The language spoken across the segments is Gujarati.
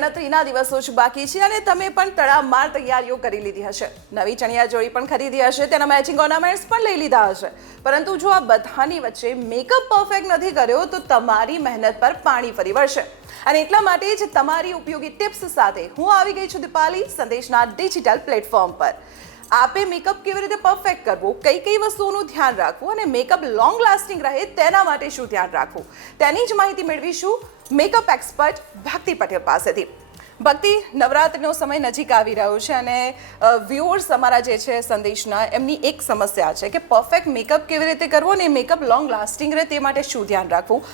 ગણતરીના દિવસો જ બાકી છે અને તમે પણ તડામાર તૈયારીઓ કરી લીધી હશે, નવી ચણિયાચોળી પણ ખરીદી હશે, તેના મેચિંગ ઓર્નામેન્ટ્સ પણ લઈ લીધા હશે, પરંતુ જો આ બધાની વચ્ચે મેકઅપ પરફેક્ટ નથી કર્યો તો તમારી મહેનત પર પાણી ફરી વળશે. અને એટલા માટે જ તમારી ઉપયોગી ટિપ્સ સાથે હું આવી ગઈ છું દીપાલી સંદેશના ડિજિટલ પ્લેટફોર્મ પર. આપે મેકઅપ કેવી રીતે પરફેક્ટ કરવો, કઈ કઈ વસ્તુઓનું ધ્યાન રાખવું અને મેકઅપ લોંગ લાસ્ટિંગ રહે તેના માટે શું ધ્યાન રાખવું, તેની જ માહિતી મેળવીશું મેકઅપ એક્સપર્ટ ભક્તિ પટેલ પાસેથી. ભક્તિ, નવરાત્રિનો સમય નજીક આવી રહ્યો છે અને વ્યુઅર્સ અમારા જે છે સંદેશના, એમની એક સમસ્યા છે કે પરફેક્ટ મેકઅપ કેવી રીતે કરવો અને મેકઅપ લોંગ લાસ્ટિંગ રહે તે માટે શું ધ્યાન રાખવું.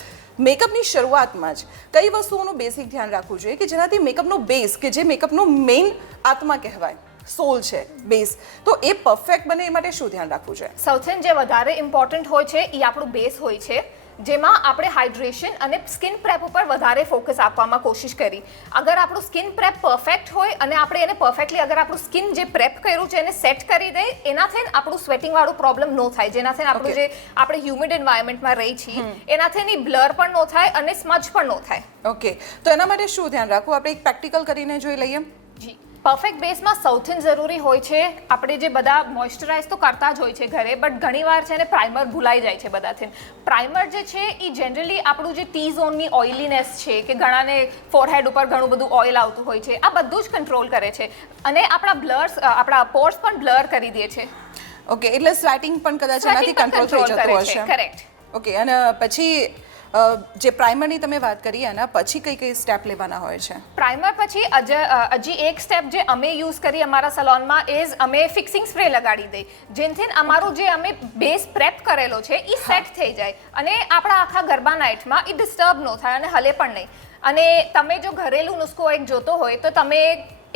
મેકઅપની શરૂઆતમાં જ કઈ વસ્તુઓનું બેસિક ધ્યાન રાખવું જોઈએ કે જેનાથી મેકઅપનો બેઝ, કે જે મેકઅપનો મેઇન આત્મા કહેવાય, સોલ છે, બેઝ, તો એ પરફેક્ટ બને એ માટે શું ધ્યાન રાખવું છે? સૌથી જે વધારે ઇમ્પોર્ટન્ટ હોય છે એ આપણું બેઝ હોય છે, જેમાં આપણે હાઇડ્રેશન અને સ્કિન પ્રેપ ઉપર વધારે ફોકસ આપવામાં કોશિશ કરી. અગર આપણું સ્કિન પ્રેપ પરફેક્ટ હોય અને આપણે એને પરફેક્ટલી અગર આપણું સ્કિન જે પ્રેપ કર્યું છે એને સેટ કરી દે, એનાથી આપણું સ્વેટિંગ વાળું પ્રોબ્લેમ ન થાય, જેનાથી આપણું જે આપણે હ્યુમિડ એન્વાયરમેન્ટમાં રહી છીએ એનાથી બ્લર પણ ન થાય અને સ્મજ પણ ન થાય. ઓકે, તો એના માટે શું ધ્યાન રાખવું? આપણે એક પ્રેક્ટિકલ કરીને જોઈ લઈએ. જી, પરફેક્ટ બેઝમાં સૌથી જરૂરી હોય છે, આપણે જે બધા મોઇશ્ચરાઇઝ તો કરતા જ હોય છે ઘરે, બટ ઘણીવાર છે ને પ્રાઇમર ભૂલાઈ જાય છે બધાથી. પ્રાઇમર જે છે એ જનરલી આપણું જે ટી ઝોનની ઓઇલીનેસ છે, કે ઘણાને ફોરહેડ ઉપર ઘણું બધું ઓઇલ આવતું હોય છે, આ બધું જ કંટ્રોલ કરે છે અને આપણા પોર્સ પણ બ્લર કરી દે છે. ઓકે, એટલે સ્વેટિંગ પણ કદાચ એનાથી કંટ્રોલ થઈ જતું હશે. કરેક્ટ. ઓકે, અને પછી જે પ્રાઇમરની તમે વાત કરી, એના પછી કઈ કઈ સ્ટેપ લેવાના હોય છે? પ્રાઇમર પછી હજી એક સ્ટેપ જે અમે યુઝ કરી અમારા સલોનમાં ઇઝ અમે ફિક્સિંગ સ્પ્રે લગાડી દઈ, જેનાથી અમારું જે અમે બેઝ પ્રેપ કરેલો છે એ સેટ થઈ જાય અને આપણા આખા ગરબા નાઇટમાં એ ડિસ્ટર્બ ન થાય અને હલે પણ નહીં. અને તમે જો ઘરેલું નુસ્ખો એક જોતો હોય તો તમે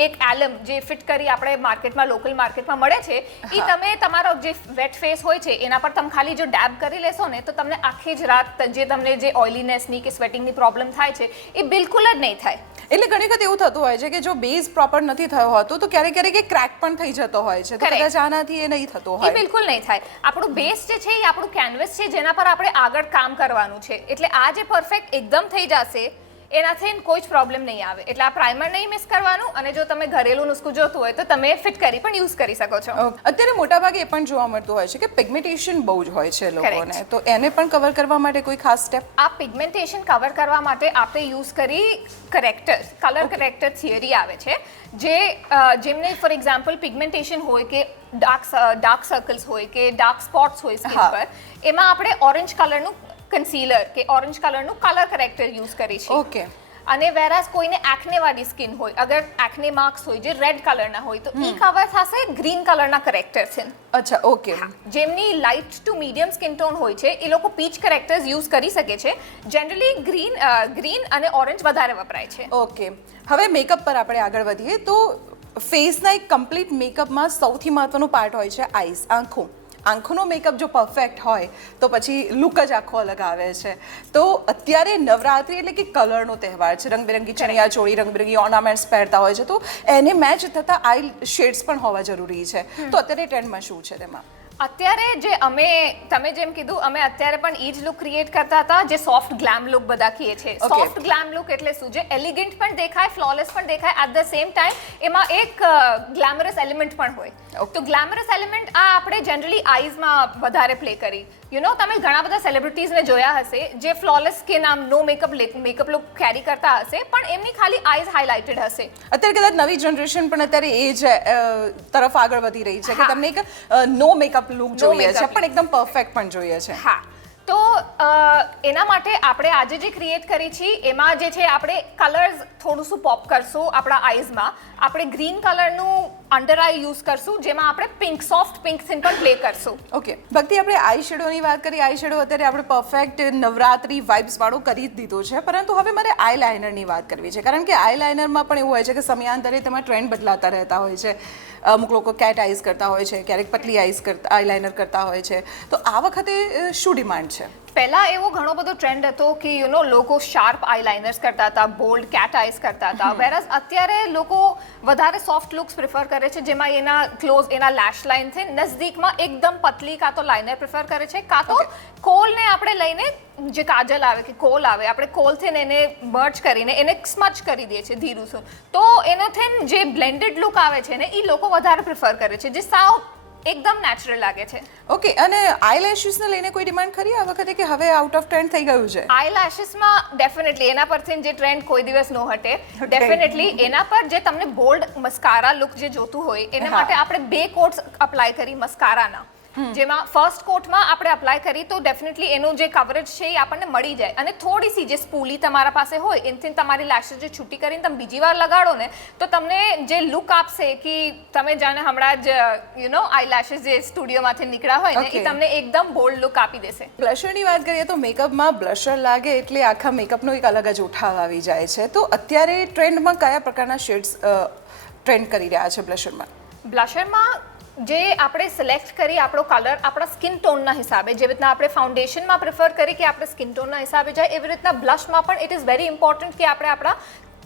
એક એલમ જે ફિટ કરી આપણે માર્કેટમાં, લોકલ માર્કેટમાં મળે છે, એ તમે તમારો જે વેટ ફેસ હોય છે એના પર તમે ખાલી જો ડેબ કરી લેશો ને તો તમને આખી જ રાત જે તમને જે ઓઇલીનેસની કે સ્વેટિંગની પ્રોબ્લેમ થાય છે એ બિલકુલ જ નહીં થાય. એટલે ઘણી વખત એવું થતું હોય છે કે જો બેઝ પ્રોપર નથી થયો હોતો તો ક્યારેક ક્યારેક ક્રેક પણ થઈ જતો હોય છે, તો કદાચ આનાથી એ નહીં થતો હોય. એ બિલકુલ નહીં થાય. આપણું બેઝ જે છે એ આપણું કેનવસ છે જેના પર આપણે આગળ કામ કરવાનું છે, એટલે આ જે પરફેક્ટ એકદમ થઈ જશે એનાથી કોઈ જ પ્રોબ્લેમ નહીં આવે. એટલે આ પ્રાઇમર નહીં મિસ કરવાનું અને જો તમે ઘરેલું નુસ્ખું જોતું હોય તો તમે ફિટ કરી પણ યુઝ કરી શકો છો. અત્યારે મોટાભાગે એ પણ જોવા મળતું હોય છે કે પિગમેન્ટેશન બહુ જ હોય છે લોકોને, તો એને પણ કવર કરવા માટે કોઈ ખાસ સ્ટેપ? આ પિગમેન્ટેશન કવર કરવા માટે આપણે યુઝ કરી કરેક્ટર, કલર કરેક્ટર થિયરી આવે છે, જેમને ફોર એક્ઝામ્પલ પિગમેન્ટેશન હોય કે ડાર્ક સર્કલ્સ હોય કે ડાર્ક સ્પોટ્સ હોય સ્કિન પર, એમાં આપણે ઓરેન્જ કલરનું કન્સીલર કે ઓરેન્જ કલરનું કલર કરેક્ટર યુઝ કરી છે. ઓકે. અને વેરાસ કોઈને એક્ને વાળી સ્કિન હોય, અગર એક્ને માર્ક્સ હોય જે રેડ કલરના હોય તો ઈ કવર થશે ગ્રીન કલરના કરેક્ટરથી. અચ્છા, ઓકે. જેમની light to medium skin tone હોય છે એ લોકો પીચ કરેક્ટર્સ યુઝ કરી શકે છે. જનરલી ગ્રીન અને ઓરેન્જ વધારે વપરાય છે. ઓકે, હવે મેકઅપ પર આપણે આગળ વધીએ તો ફેસના એક કમ્પ્લીટ મેકઅપમાં સૌથી મહત્વનો પાર્ટ હોય છે આઈઝ, આંખો. આંખોનો મેકઅપ જો પરફેક્ટ હોય તો પછી લુક જ આખો અલગ આવે છે. તો અત્યારે નવરાત્રિ એટલે કે કલરનો તહેવાર છે, રંગબેરંગી ચણિયાચોળી, રંગબેરંગી ઓર્નામેન્ટ્સ પહેરતા હોય છે, તો એને મેચ થતા આઈ શેડ્સ પણ હોવા જરૂરી છે. તો અત્યારે ટ્રેન્ડમાં શું છે તેમાં? અત્યારે જે તમે જેમ કીધું, અમે અત્યારે પણ એ જ લુક ક્રિએટ કરતા હતા, જે સોફ્ટ ગ્લેમ લુક બધા કહીએ છીએ. સોફ્ટ ગ્લેમ લુક એટલે શું? જે એલિગન્ટ પણ દેખાય, ફ્લોલેસ પણ દેખાય, એટ ધ સેમ ટાઈમ એમાં એક ગ્લેમરસ એલિમેન્ટ પણ હોય. તો ગ્લેમરસ એલિમેન્ટ આ આપણે જનરલી આઈઝમાં વધારે પ્લે કરી. તમે ઘણા બધા સેલિબ્રિટીઝને જોયા હશે જે ફ્લોલેસ સ્કિન, આમ નો મેકઅપ લુક કેરી કરતા હશે, પણ એમની ખાલી આઈઝ હાઇલાઇટેડ હશે. અત્યારે કદાચ નવી જનરેશન પણ અત્યારે એ જ તરફ આગળ વધી રહી છે કે તમને એક નો મેકઅપ લુક જોઈએ છે પણ એકદમ પરફેક્ટ પણ જોઈએ છે. હા, તો એના માટે આપણે આજે જે ક્રિએટ કરી છે એમાં જે છે આપણે કલર્સ થોડું શું પોપ કરશું આપણા આઈઝમાં. આપણે ગ્રીન કલરનું અંડર આઈ યુઝ કરશું, જેમાં આપણે પિંક, સોફ્ટ પિંક થીન પણ પ્લે કરશું. ઓકે ભક્તિ, આપણે આઈ શેડોની વાત કરી. આઈ શેડો અત્યારે આપણે પરફેક્ટ નવરાત્રી વાઇબ્સ વાળો કરી જ દીધો છે, પરંતુ હવે મારે આઈ લાઇનરની વાત કરવી છે, કારણ કે આઈ લાઇનરમાં પણ એવું હોય છે કે સમયાંતરે તેમાં ટ્રેન્ડ બદલાતા રહેતા હોય છે. અમુક લોકો કેટ આઈઝ કરતા હોય છે, ક્યારેક પતલી આઈ લાઇનર કરતા હોય છે, તો આ વખતે શું ડિમાન્ડ છે? પહેલા એવો ઘણો બધો ટ્રેન્ડ હતો કે લોકો શાર્પ આઈલાઇનર્સ કરતા હતા, બોલ્ડ કેટ આઈઝ કરતા હતા, વેરસ અત્યારે લોકો વધારે સોફ્ટ લુક્સ પ્રિફર કરે કરે છે જેમાં એના લેશ લાઇનથી નજદીકમાં એકદમ પતલી કાં તો લાઇનર પ્રિફર કરે છે કાં તો કોલને આપણે લઈને જે કાજલ આવે કે કોલ આવે આપણે કોલથી એને મર્જ કરીને એને સ્મચ કરી દઈએ છીએ ધીરુસું તો એનાથી જે બ્લેન્ડેડ લુક આવે છે ને એ લોકો વધારે પ્રિફર કરે છે જે સાવ એકદમ નેચરલ લાગે છે. ઓકે, અને આઈલેશીસને લઈને કોઈ ડિમાન્ડ ખરી આ વખતે કે હવે આઉટ ઓફ ટ્રેન્ડ થઈ ગયું છે? આઈલેશીસમાં ડેફિનેટલી એના પરથી જે ટ્રેન્ડ કોઈ દિવસ નો હટે. ડેફિનેટલી એના પર જે તમને બોલ્ડ મસ્કારા લુક જે જોતું હોય એના માટે આપણે 2 કોટ્સ અપ્લાય કરી મસ્કારાના, જેમાં ફર્સ્ટ કોટમાં આપણે અપ્લાય કરી તો ડેફિનેટલી એનું જે કવરેજ છે એ આપણને મળી જાય અને થોડી સી જે સ્પૂલી તમારા પાસે હોય એનાથી તમારી લેશેસ જે છૂટી કરીને તમે બીજી વાર લગાડો ને તો તમને જે લુક આપશે કે તમે જાણે હમણાં જ આઈલેશેસ જે સ્ટુડિયોમાંથી નીકળ્યા હોય ને એ તમને એકદમ બોલ્ડ લુક આપી દેશે. બ્લશરની વાત કરીએ તો મેકઅપમાં બ્લશર લાગે એટલે આખા મેકઅપનો એક અલગ જ ઉઠાવ આવી જાય છે. તો અત્યારે ટ્રેન્ડમાં કયા પ્રકારના શેડ્સ ટ્રેન્ડ કરી રહ્યા છે બ્લશરમાં? બ્લશરમાં જે આપણે સિલેક્ટ કરી આપણો કલર આપણા સ્કિન ટોનના હિસાબે, જેવી રીતના આપણે ફાઉન્ડેશનમાં પ્રિફર કરી કે આપણે સ્કિન ટોનના હિસાબે જાય એવી રીતના બ્લશમાં પણ ઇટ ઇઝ વેરી ઇમ્પોર્ટન્ટ કે આપણે આપણા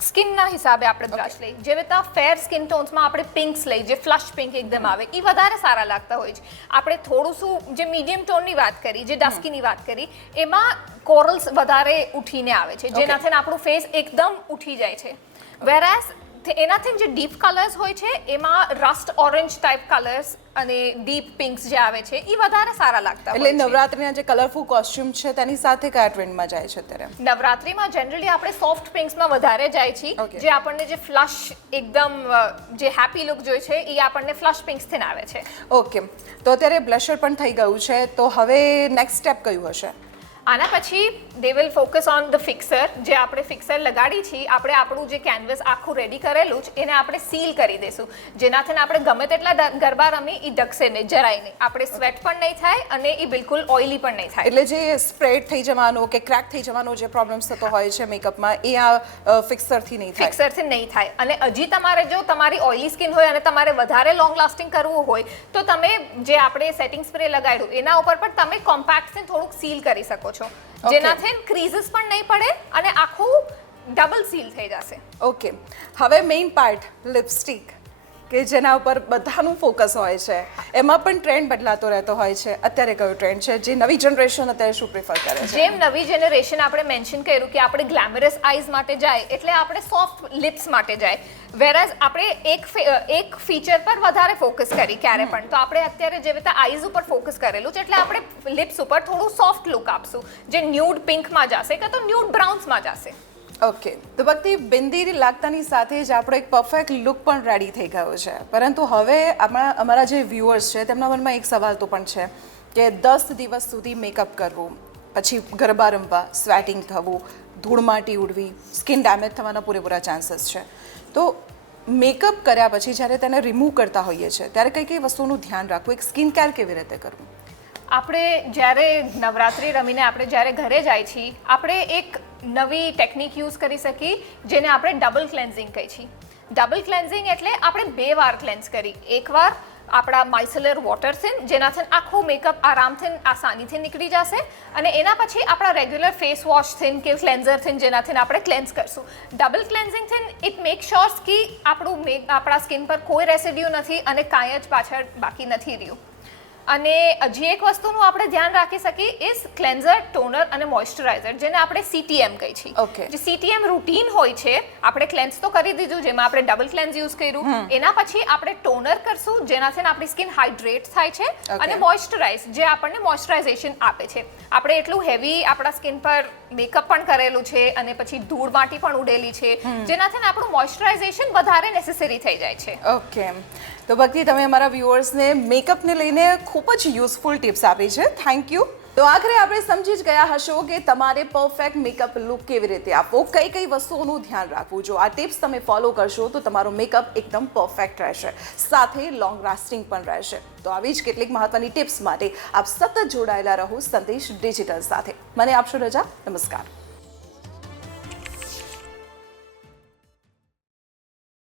સ્કિનના હિસાબે આપણે બ્લશ લઈએ. જેવી રીતના ફેર સ્કિન ટોન્સમાં આપણે પિંક્સ લઈએ જે ફ્લશ પિંક એકદમ આવે એ વધારે સારા લાગતા હોય છે. આપણે થોડું શું જે મીડિયમ ટોનની વાત કરી, જે ડસ્કીની વાત કરી એમાં કોરલ્સ વધારે ઉઠીને આવે છે જેનાથી આપણું ફેસ એકદમ ઉઠી જાય છે. વેરાઝ એનાથી જે ડીપ કલર્સ હોય છે એમાં રસ્ટ ઓરેન્જ ટાઈપ કલર્સ અને ડીપ પિંક્સ જે આવે છે એ વધારે સારા લાગતા હોય છે. એટલે નવરાત્રીના જે કલરફુલ કોસ્ચ્યુમ છે તેની સાથે કયા ટ્રેન્ડમાં જાય છે અત્યારે? નવરાત્રીમાં જનરલી આપણે સોફ્ટ પિંક્સમાં વધારે જાય છીએ, જે આપણને જે ફ્લશ એકદમ જે હેપી લુક જોઈએ છે એ આપણને ફ્લશ પિંક્સથી આવે છે. ઓકે, તો અત્યારે બ્લશર પણ થઈ ગયું છે તો હવે નેક્સ્ટ સ્ટેપ કયું હશે? આના પછી they will focus on the fixture. જે આપણે ફિક્સર લગાડી છીએ આપણે આપણું જે કેનવસ આખું રેડી કરેલું છે એને આપણે સીલ કરી દઈશું જેનાથી આપણે ગમે તેટલા ગરબા રમી એ ઢકશે નહીં, જરાય નહીં. આપણે સ્વેટ પણ નહીં થાય અને એ બિલકુલ ઓઇલી પણ નહીં થાય. એટલે જે સ્પ્રેડ થઈ જવાનો કે ક્રેક થઈ જવાનો જે પ્રોબ્લેમ્સ થતો હોય છે મેકઅપમાં એ આ ફિક્સરથી નહીં થાય? ફિક્સરથી નહીં થાય. અને હજી તમારે જો તમારી ઓઇલી સ્કિન હોય અને તમારે વધારે લોંગ લાસ્ટિંગ કરવું હોય તો તમે જે આપણે સેટિંગ સ્પ્રે લગાડ્યું એના ઉપર પણ તમે કોમ્પેક્ટથી થોડુંક સીલ કરી શકો છો જેનાથી ક્રીઝીસ પણ નહીં પડે અને આખું ડબલ સીલ થઈ જશે. ઓકે, હવે મેઇન પાર્ટ લિપસ્ટિક કે જેના ઉપર બધાનું ફોકસ હોય છે એમાં પણ ટ્રેન્ડ બદલાતો રહેતો હોય છે. અત્યારે કયો ટ્રેન્ડ છે? જે નવી જનરેશન અત્યારે શું પ્રિફર કરે છે? જેમ નવી જનરેશન આપણે મેન્શન કર્યું કે આપણે ગ્લેમરસ આઈઝ માટે જાય એટલે આપણે સોફ્ટ લિપ્સ માટે જાય. વેરાઝ આપણે એક ફીચર પર વધારે ફોકસ કરી ક્યારે પણ તો આપણે અત્યારે જેવી રીતે આઈઝ ઉપર ફોકસ કરેલું છે એટલે આપણે લિપ્સ ઉપર થોડું સોફ્ટ લુક આપશું જે ન્યૂડ પિંકમાં જશે કે તો ન્યૂડ બ્રાઉન્સમાં જશે. ઓકે, તો ભક્તિ બિંદી લાગતાની સાથે જ આપણો એક પરફેક્ટ લુક પણ રેડી થઈ ગયો છે. પરંતુ હવે અમારા જે વ્યુઅર્સ છે તેમના મનમાં એક સવાલ તો પણ છે કે 10 દિવસ સુધી મેકઅપ કરવું, પછી ગરબા રમવા, સ્વેટિંગ થવું, ધૂળમાટી ઉડવી, સ્કિન ડેમેજ થવાના પૂરેપૂરા ચાન્સીસ છે. તો મેકઅપ કર્યા પછી જ્યારે તેને રિમૂવ કરતા હોઈએ છીએ ત્યારે કઈ કઈ વસ્તુનું ધ્યાન રાખવું, એક સ્કિન કેર કેવી રીતે કરવું? આપણે જ્યારે નવરાત્રિ રમીને આપણે જ્યારે ઘરે જાય છીએ આપણે એક નવી ટેકનિક યુઝ કરી શકીએ જેને આપણે ડબલ ક્લેન્ઝિંગ કહીએ છીએ. ડબલ ક્લેન્ઝિંગ એટલે આપણે 2 વાર ક્લેન્ઝ કરી. એકવાર આપણા માઇસેલર વોટરથી જેનાથી આખું મેકઅપ આરામથી આસાનીથી નીકળી જશે અને એના પછી આપણા રેગ્યુલર ફેસ વોશથી કે ક્લેન્ઝરથી જેનાથી આપણે ક્લેન્ઝ કરશું. ડબલ ક્લેન્ઝિંગથી ઇટ મેક શ્યોર્સ કે આપણા સ્કિન પર કોઈ રેસિડ્યુ નથી અને કાંઈ જ પાછળ બાકી નથી રહ્યું. અને હજી એક વસ્તુનું આપણે ધ્યાન રાખી શકીએ ઇઝ ક્લેન્ઝર, ટોનર અને મોઇશ્ચરાઇઝર જેને આપણે CTM કહીએ છીએ. Okay. જે CTM રૂટીન હોય છે આપણે ક્લેન્ઝ તો કરી દીધું જેમાં આપણે ડબલ ક્લેન્ઝ યુઝ કર્યું એના પછી આપણે ટોનર કરશું જેનાથી આપણી સ્કિન હાઇડ્રેટ થાય છે અને મોઇશ્ચરાઇઝ જે આપણને મોઇશ્ચરાઇઝેશન આપે છે. આપણે એટલું હેવી આપણા સ્કિન પર મેકઅપ પણ કરેલું છે અને પછી ધૂળ માટી પણ ઉડેલી છે જેનાથી આપણું મોઇશ્ચરાઇઝેશન વધારે નેસેસરી થઈ જાય છે. ઓકે, તો ભક્તિ તમે અમારા વ્યુઅર્સને મેકઅપને લઈને ખૂબ જ યુઝફુલ ટિપ્સ આપી છે. Thank you. તો આખરે આપણે સમજી જ ગયા હશો કે તમારે પરફેક્ટ મેકઅપ લુક કેવી રીતે આપવો, કઈ કઈ વસ્તુઓનું ધ્યાન રાખવું. જો આ ટિપ્સ તમે ફોલો કરશો તો તમારો મેકઅપ એકદમ પરફેક્ટ રહેશે, સાથે લોંગ લાસ્ટિંગ પણ રહેશે. તો આવી જ કેટલીક મહત્વની ટિપ્સ માટે આપ સતત જોડાયેલા રહો સંદેશ ડિજિટલ સાથે. મને આપશો રજા. નમસ્કાર.